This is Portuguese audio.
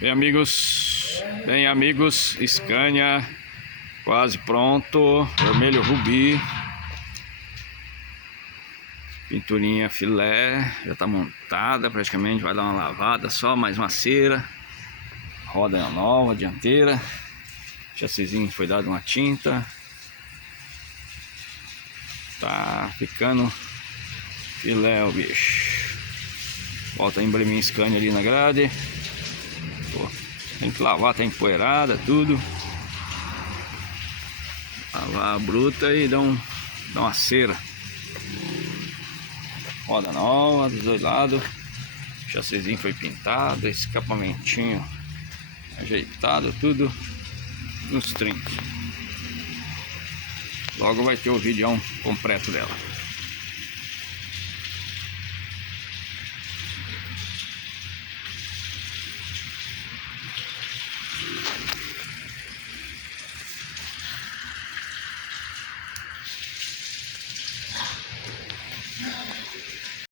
Bem amigos, Scania quase pronto, vermelho rubi, pinturinha filé, já tá montada praticamente, vai dar uma lavada só, mais uma cera, roda nova, dianteira, chassizinho foi dado uma tinta, tá ficando filé o bicho. Volta embleminha Scania ali na grade. Pô, tem que lavar, tem empoeirada, tudo. Lavar a bruta e dar uma cera. Roda nova dos dois lados. O chassizinho foi pintado, escapamentinho ajeitado, tudo nos trinques. Logo vai ter o vídeo completo dela.